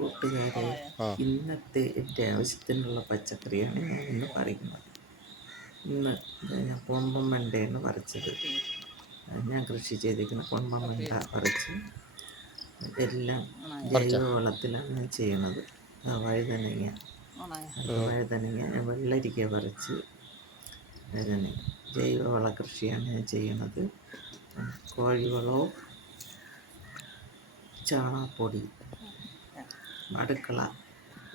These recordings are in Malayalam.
കൂട്ടുകാരെ. ഇന്നത്തെ എന്റെ ആവശ്യത്തിനുള്ള പച്ചക്കറിയാണ് ഞാൻ ഇന്ന് പറയുന്നത്. ഇന്ന് ഞാൻ കൊമ്പം വെണ്ടയാണ് പറിച്ചത്. ഞാൻ കൃഷി ചെയ്തിരിക്കുന്ന കൊമ്പം വെണ്ട പറിച്ച് എല്ലാം ജൈവ വളത്തിലാണ് ഞാൻ ചെയ്യണത് വഴുതനങ്ങ. വഴുതനങ്ങ ഞാൻ വെള്ളരിക്ക പറിച്ച് വഴുതനങ്ങ. ജൈവവള കൃഷിയാണ് ഞാൻ ചെയ്യണത് കോഴിവളവും ചാണകപ്പൊടി. അടുക്കള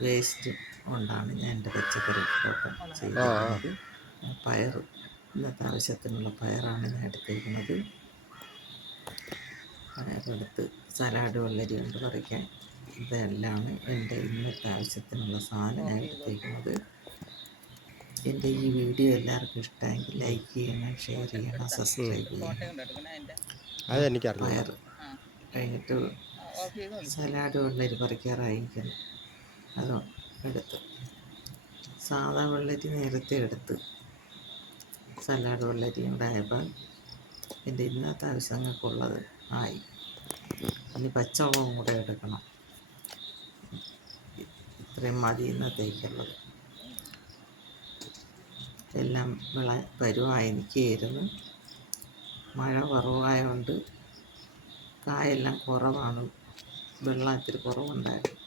വേസ്റ്റ് കൊണ്ടാണ് ഞാൻ എന്റെ പച്ചക്കറി തോട്ടം ചെയ്തിരിക്കുന്നത് പയർ ഇന്നത്തെ ആവശ്യത്തിനുള്ള പയറാണ് ഞാൻ എടുത്തിരിക്കുന്നത് പയറെടുത്ത് സലാഡ് വെള്ളരി കൊണ്ട് പറിക്കാൻ ഇതെല്ലാമാണ് എന്റെ ഇന്നത്തെ ആവശ്യത്തിനുള്ള സാധനം ഞാൻ എടുത്തിരിക്കുന്നത് എന്റെ ഈ വീഡിയോ എല്ലാവർക്കും ഇഷ്ടമെങ്കിൽ ലൈക്ക് ചെയ്യണം ഷെയർ ചെയ്യണം സബ്സ്ക്രൈബ് ചെയ്യണം. അതെനിക്ക് പയർ കഴിഞ്ഞിട്ട് സലാഡ് വെള്ളരി പറിക്കാറായിരിക്കുന്നു അതോ എടുത്ത്. സാധാ വെള്ളരി നേരത്തെ എടുത്ത് സലാഡ് വെള്ളരി ഉണ്ടായപ്പോൾ എന്റെ ഇന്നത്തെ ആവശ്യങ്ങൾക്കുള്ളത് ആയി. ഇനി പച്ചവളവും കൂടെ എടുക്കണം. ഇത്രയും മതി ഇന്നത്തേക്കുള്ളത്. എല്ലാം വിള പരുവായി നിൽക്കുകയായിരുന്നു. മഴ കുറവായതുകൊണ്ട് കായെല്ലാം കുറവാണ്. വെള്ളം ഇത്തിരി കുറവുണ്ടായിരുന്നു.